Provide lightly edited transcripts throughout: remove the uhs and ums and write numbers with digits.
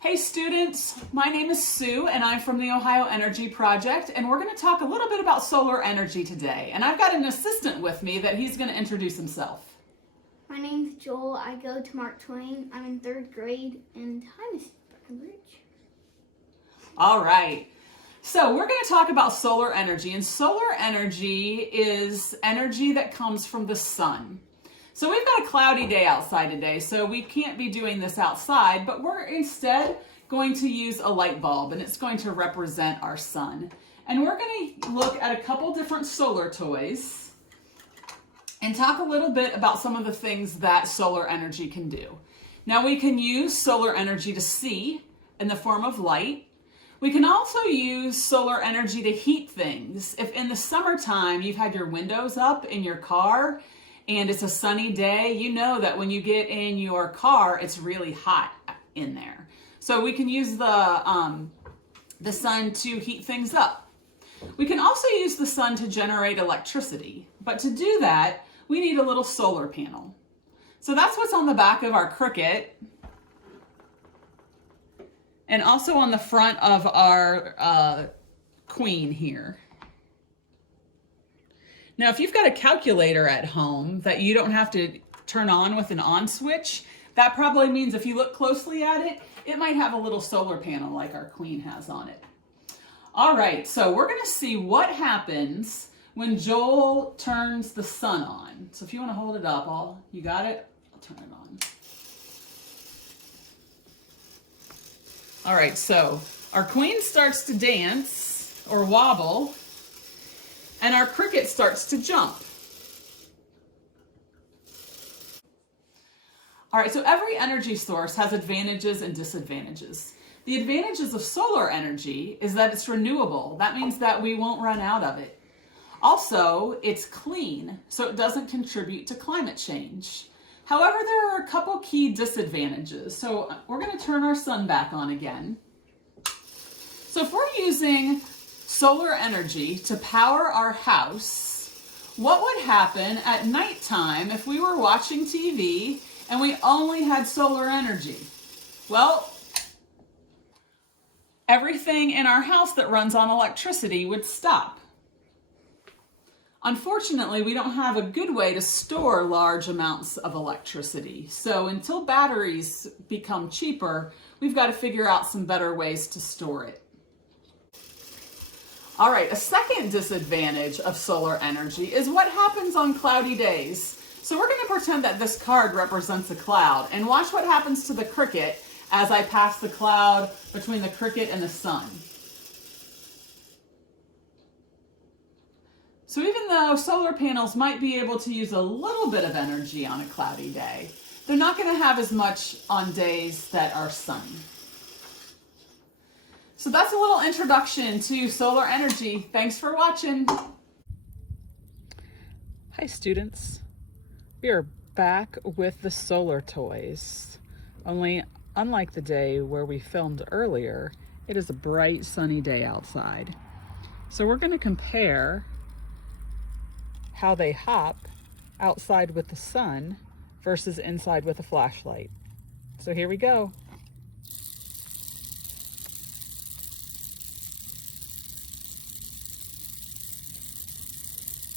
Hey students, my name is Sue and I'm from the Ohio Energy Project, and we're going to talk a little bit about solar energy today. And I've got an assistant with me that he's going to introduce himself. My name's Joel. I go to Mark Twain. I'm in 3rd grade, and hi, Miss Breckenridge. All right, so we're going to talk about solar energy, and solar energy is energy that comes from the sun. So we've got a cloudy day outside today, so we can't be doing this outside, but we're instead going to use a light bulb, and it's going to represent our sun. And we're going to look at a couple different solar toys and talk a little bit about some of the things that solar energy can do. Now, we can use solar energy to see in the form of light. We can also use solar energy to heat things. If in the summertime you've had your windows up in your car and it's a sunny day, you know that when you get in your car, it's really hot in there. So we can use the sun to heat things up. We can also use the sun to generate electricity, but to do that, we need a little solar panel. So that's what's on the back of our Cricut, and also on the front of our Queen here. Now, if you've got a calculator at home that you don't have to turn on with an on switch, that probably means if you look closely at it, it might have a little solar panel like our Queen has on it. All right, so we're gonna see what happens when Joel turns the sun on. So if you wanna hold it up, you got it? I'll turn it on. All right, so our Queen starts to dance or wobble, and our Cricut starts to jump. All right, so every energy source has advantages and disadvantages. The advantages of solar energy is that it's renewable. That means that we won't run out of it. Also, it's clean, so it doesn't contribute to climate change. However, there are a couple key disadvantages. So we're going to turn our sun back on again. So if we're using solar energy to power our house, what would happen at nighttime if we were watching TV and we only had solar energy? Well, everything in our house that runs on electricity would stop. Unfortunately, we don't have a good way to store large amounts of electricity. So until batteries become cheaper, we've got to figure out some better ways to store it. All right, a second disadvantage of solar energy is what happens on cloudy days. So we're going to pretend that this card represents a cloud, and watch what happens to the Cricut as I pass the cloud between the Cricut and the sun. So even though solar panels might be able to use a little bit of energy on a cloudy day, they're not going to have as much on days that are sunny. So that's a little introduction to solar energy. Thanks for watching. Hi students. We are back with the solar toys. Only unlike the day where we filmed earlier, it is a bright sunny day outside. So we're going to compare how they hop outside with the sun versus inside with a flashlight. So here we go.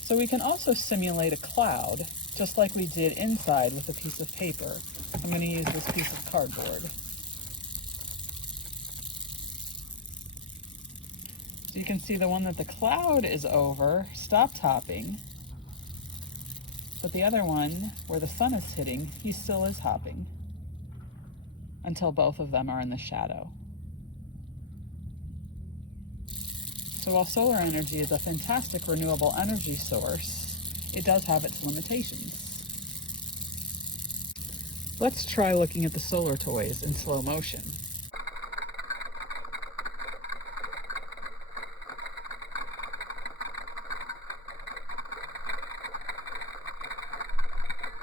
So we can also simulate a cloud, just like we did inside with a piece of paper. I'm going to use this piece of cardboard. So you can see the one that the cloud is over stopped hopping, but the other one, where the sun is hitting, he still is hopping until both of them are in the shadow. So while solar energy is a fantastic renewable energy source, it does have its limitations. Let's try looking at the solar toys in slow motion.